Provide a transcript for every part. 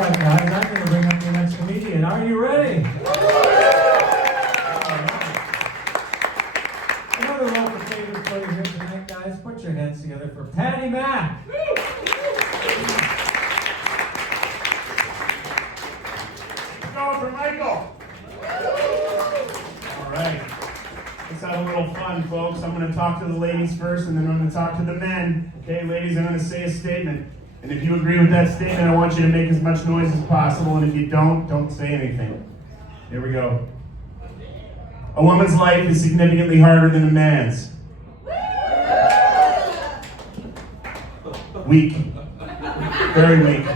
right, guys, I'm going to bring up the next comedian. Are you ready? Another local favorite player here tonight, guys. Put your hands together for Paddy Mack. Go for Michael. All right. Let's have a little fun, folks. I'm going to talk to the ladies first, and then I'm going to talk to the men. Okay, ladies, I'm going to say a statement. And if you agree with that statement, I want you to make as much noise as possible. And if you don't say anything. Here we go. A woman's life is significantly harder than a man's. Weak. Very weak.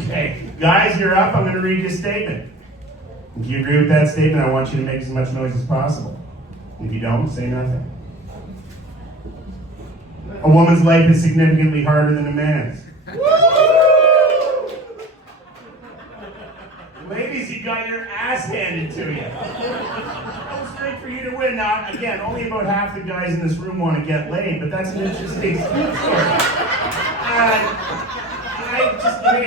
Okay. Guys, you're up. I'm going to read your statement. If you agree with that statement, I want you to make as much noise as possible. If you don't, say nothing. A woman's life is significantly harder than a man's. Ladies, you got your ass handed to you. That was great for you to win. Now, again, only about half the guys in this room want to get laid, but that's an interesting story.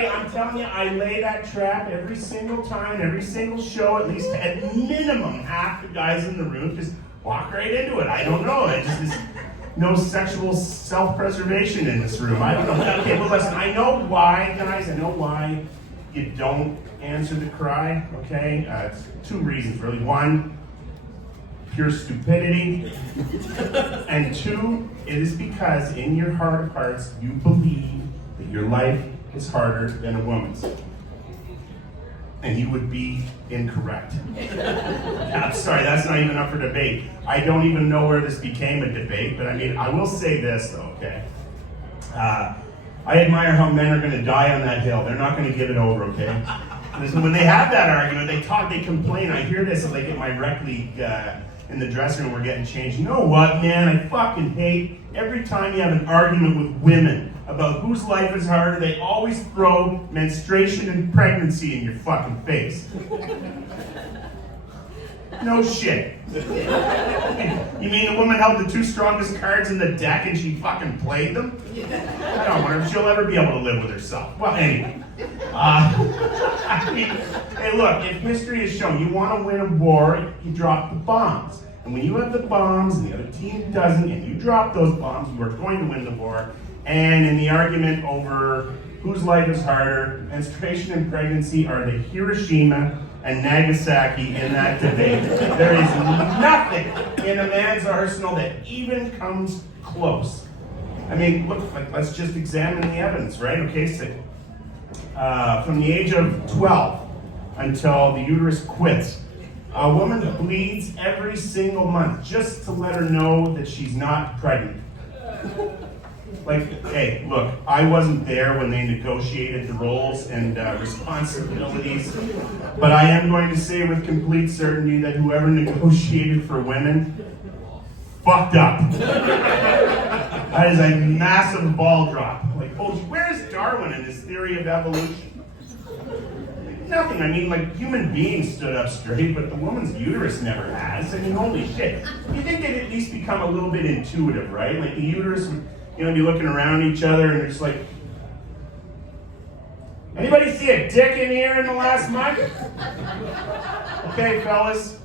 I'm telling you, I lay that trap every single time, every single show, at least at minimum half the guys in the room just walk right into it. I don't know. It just is no sexual self-preservation in this room. I don't know. Okay, well listen, I know why, guys. I know why you don't answer the cry, okay? It's two reasons, really. One, pure stupidity. And two, it is because in your heart of hearts, you believe that your life is harder than a woman's. And you would be incorrect. I'm sorry, that's not even up for debate. I don't even know where this became a debate, but I mean, I will say this though, okay? I admire how men are going to die on that hill. They're not going to give it over, okay? When they have that argument, they talk, they complain. I hear this like at my rec league in the dressing room, we're getting changed. You know what, man? I fucking hate every time you have an argument with women about whose life is harder, they always throw menstruation and pregnancy in your fucking face. No shit. You mean the woman held the two strongest cards in the deck and she fucking played them? I don't wonder if she'll ever be able to live with herself. Well, anyway. I mean, hey look, if history has shown you want to win a war, you drop the bombs. And when you have the bombs and the other team doesn't, and you drop those bombs, you are going to win the war. And in the argument over whose life is harder, menstruation and pregnancy are the Hiroshima and Nagasaki in that debate. There is nothing in a man's arsenal that even comes close. I mean, look, let's just examine the evidence, right? Okay, so from the age of 12 until the uterus quits, a woman bleeds every single month just to let her know that she's not pregnant. Like, hey, look, I wasn't there when they negotiated the roles and responsibilities, but I am going to say with complete certainty that whoever negotiated for women fucked up. That is a massive ball drop. Like, oh, where is Darwin in his theory of evolution? Nothing. I mean, like, human beings stood up straight, but the woman's uterus never has. I mean, holy shit. You think they'd at least become a little bit intuitive, right? Like, the uterus would, you know, be looking around each other and they're just like, anybody see a dick in here in the last month? Okay, fellas,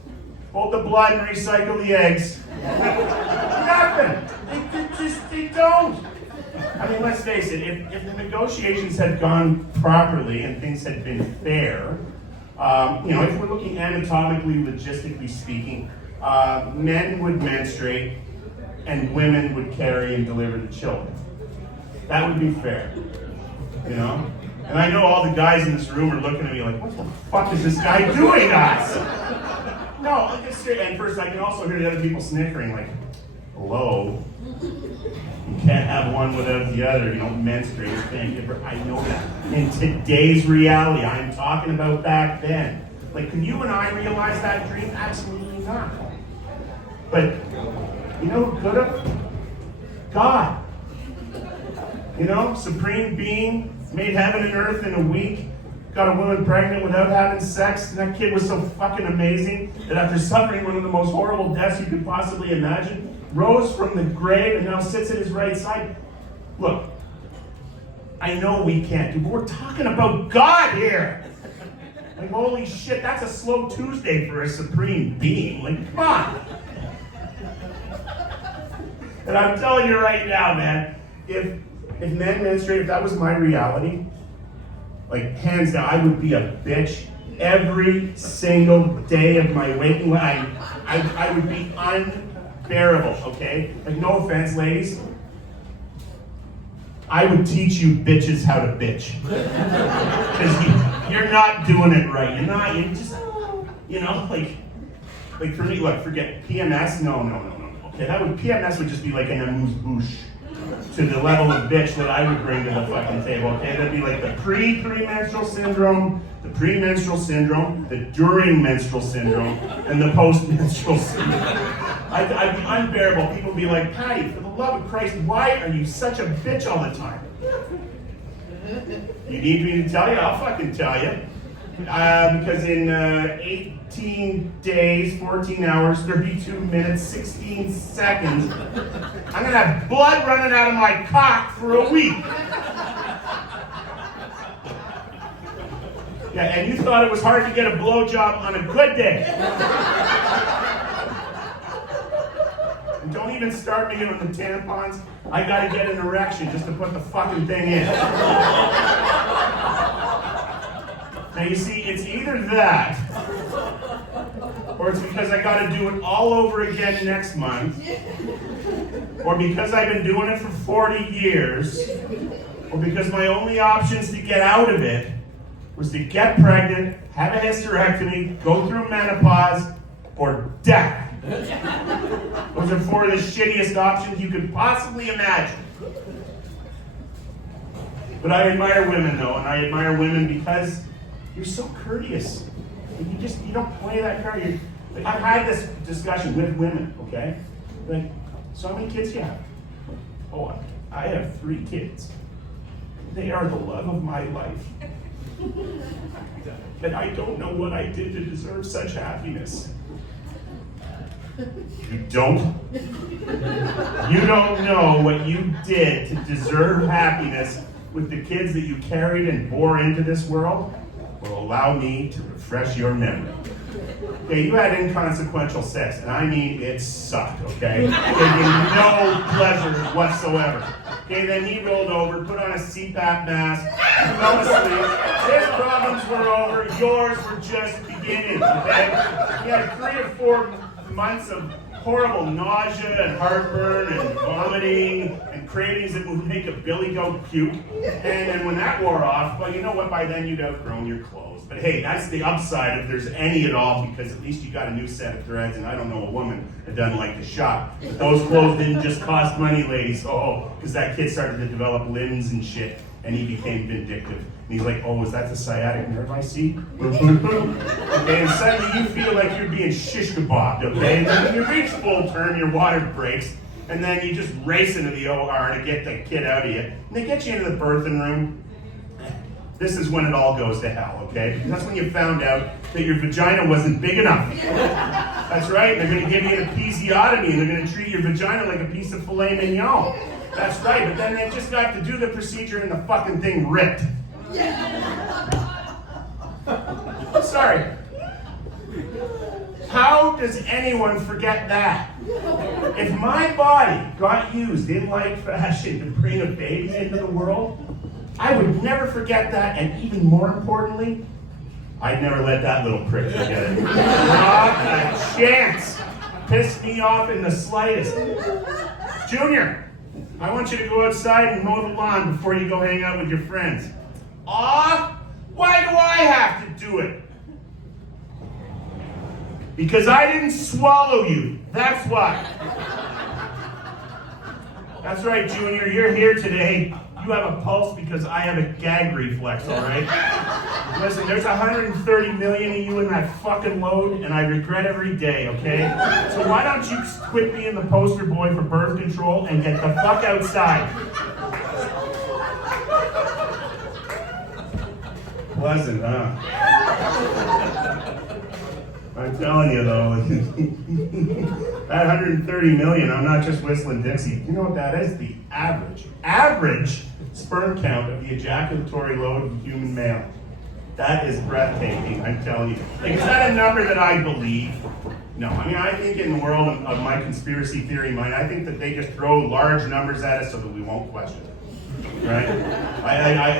hold the blood and recycle the eggs. Nothing. They don't. I mean, let's face it, if the negotiations had gone properly and things had been fair, you know, if we're looking anatomically, logistically speaking, men would menstruate and women would carry and deliver the children. That would be fair, you know? And I know all the guys in this room are looking at me like, what the fuck is this guy doing to us? No, and first I can also hear the other people snickering like, hello? You can't have one without the other. You don't menstruate, you can't give birth. I know that. In today's reality, I'm talking about back then. Like, can you and I realize that dream? Absolutely not. But you know who could have? God. You know, supreme being, made heaven and earth in a week, got a woman pregnant without having sex, and that kid was so fucking amazing that after suffering one of the most horrible deaths you could possibly imagine, rose from the grave and now sits at his right side. Look, I know we can't do, but we're talking about God here. Like, holy shit, that's a slow Tuesday for a supreme being. Like, come on. And I'm telling you right now, man, if men menstruate, if that was my reality, like, hands down, I would be a bitch every single day of my waking life. I would be unbearable, okay? Like, no offense, ladies. I would teach you bitches how to bitch. Because you're not doing it right. You're just, like for me, look, forget PMS. No. Okay, PMS would just be like an amuse-bouche to the level of bitch that I would bring to the fucking table, okay? That'd be like the premenstrual syndrome, the premenstrual syndrome, the during menstrual syndrome, and the post-menstrual syndrome. I'd be unbearable. People would be like, Patty, for the love of Christ, why are you such a bitch all the time? You need me to tell you? I'll fucking tell you. Because in 18 days, 14 hours, 32 minutes, 16 seconds, I'm gonna have blood running out of my cock for a week. Yeah, and you thought it was hard to get a blowjob on a good day. And don't even start me with the tampons. I gotta get an erection just to put the fucking thing in. Now you see, it's either that, or it's because I gotta do it all over again next month, or because I've been doing it for 40 years, or because my only options to get out of it was to get pregnant, have a hysterectomy, go through menopause, or death. Those are four of the shittiest options you could possibly imagine. But I admire women though, and I admire women because you're so courteous. You don't play that card. I've had this discussion with women, okay? Like, so how many kids do you have? Oh, I have 3 kids. They are the love of my life. And I don't know what I did to deserve such happiness. You don't? You don't know what you did to deserve happiness with the kids that you carried and bore into this world? Well, allow me to refresh your memory. Okay, you had inconsequential sex, and I mean it sucked, okay? It gave you no pleasure whatsoever. Okay, then he rolled over, put on a CPAP mask, fell asleep. His problems were over, yours were just beginning, okay? He had 3 or 4 months of horrible nausea and heartburn and vomiting and cravings that would make a billy goat puke. And then when that wore off, well, you know what? By then you'd outgrown your clothes. But hey, that's the upside if there's any at all, because at least you got a new set of threads. And I don't know a woman that doesn't like to shop. But those clothes didn't just cost money, ladies. Oh, because that kid started to develop limbs and shit, and he became vindictive. And he's like, oh, is that the sciatic nerve I see? Boom, boom, boom. Okay, and suddenly you feel like you're being shish kebabbed, okay? And then when you reach full term, your water breaks, and then you just race into the OR to get the kid out of you. And they get you into the birthing room. This is when it all goes to hell, okay? Because that's when you found out that your vagina wasn't big enough. That's right, they're gonna give you an episiotomy, and they're gonna treat your vagina like a piece of filet mignon. That's right, but then they just got to do the procedure and the fucking thing ripped. Sorry. How does anyone forget that? If my body got used in like fashion to bring a baby into the world, I would never forget that, and even more importantly, I'd never let that little prick forget it. Not a chance. Pissed me off in the slightest. Junior, I want you to go outside and mow the lawn before you go hang out with your friends. Aw, why do I have to do it? Because I didn't swallow you. That's why. That's right, Junior, you're here today. You have a pulse because I have a gag reflex, all right? Listen, there's 130 million of you in that fucking load, and I regret every day, okay? So why don't you quit being the poster boy for birth control and get the fuck outside? Pleasant, huh? I'm telling you though, that 130 million, I'm not just whistling Dixie. You know what that is? The average sperm count of the ejaculatory load of a human male. That is breathtaking, I'm telling you. Like, is that a number that I believe? No, I mean, I think in the world of my conspiracy theory mind, I think that they just throw large numbers at us so that we won't question it, right?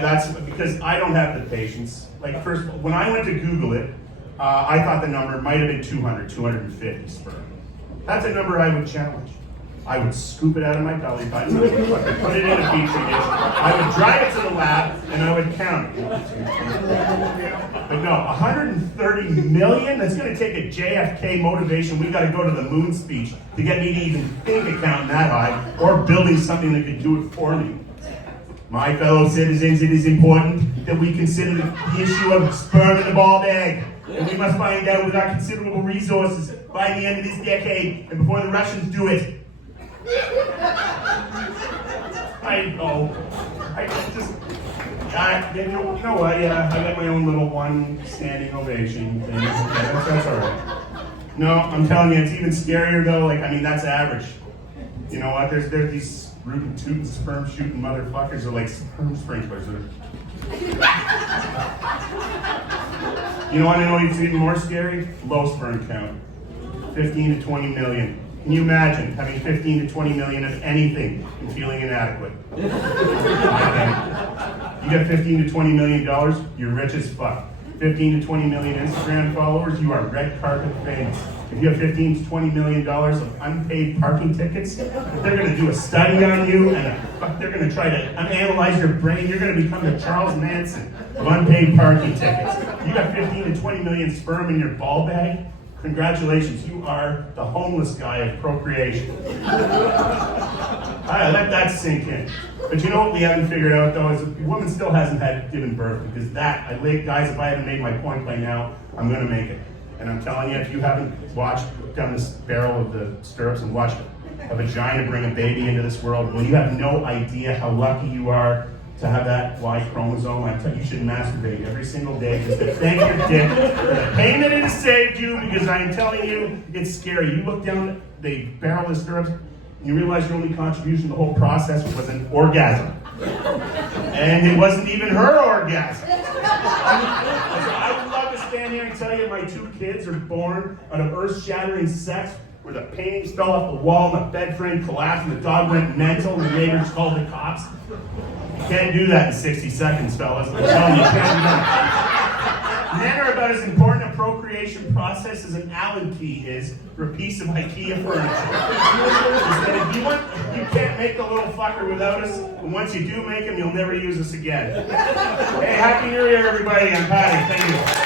That's because I don't have the patience. Like, first, when I went to Google it, I thought the number might have been 200, 250 sperm. That's a number I would challenge. I would scoop it out of my belly button, put it in a petri dish, I would drive it to the lab, and I would count it. But no, 130 million? That's going to take a JFK motivation, we got to go to the moon speech to get me to even think of counting that high, or building something that could do it for me. My fellow citizens, it is important that we consider the issue of sperm in the ball bag. And we must find out with our considerable resources by the end of this decade, and before the Russians do it. I know. You know what? Yeah, I got my own little one standing ovation thing. Yeah, that's all right. No, I'm telling you, it's even scarier though. Like, I mean, that's average. You know what? There's these rootin' tootin' sperm shooting motherfuckers are like sperm sprinklers. You know what I know it's even more scary? Low sperm count. 15 to 20 million. Can you imagine having 15 to 20 million of anything and feeling inadequate? You got 15 to 20 million dollars, you're rich as fuck. 15 to 20 million Instagram followers, you are red carpet famous. If you have 15 to 20 million dollars of unpaid parking tickets, they're going to do a study on you and they're going to try to analyze your brain. You're going to become the Charles Manson of unpaid parking tickets. You got 15 to 20 million sperm in your ball bag. Congratulations, you are the homeless guy of procreation. Let that sink in. But you know what we haven't figured out though is a woman still hasn't given birth because guys, if I haven't made my point by now, I'm gonna make it. And I'm telling you, if you haven't done this barrel of the stirrups and watched a vagina bring a baby into this world, well, you have no idea how lucky you are to have that Y chromosome. I tell you, you should masturbate every single day just to thank your dick for the pain that it has saved you, because I'm telling you, it's scary. You look down the barrel of stirrups, and you realize your only contribution to the whole process was an orgasm. And it wasn't even her orgasm. I would love to stand here and tell you my 2 kids are born out of earth-shattering sex, where the paintings fell off the wall and the bed frame collapsed and the dog went mental and the neighbors called the cops. You can't do that in 60 seconds, fellas. I'm telling you, you can't do that. Men are about as important a procreation process as an Allen key is for a piece of IKEA furniture. You can't make the little fucker without us, and once you do make him, you'll never use us again. Hey, Happy New Year, everybody. I'm Paddy. Thank you.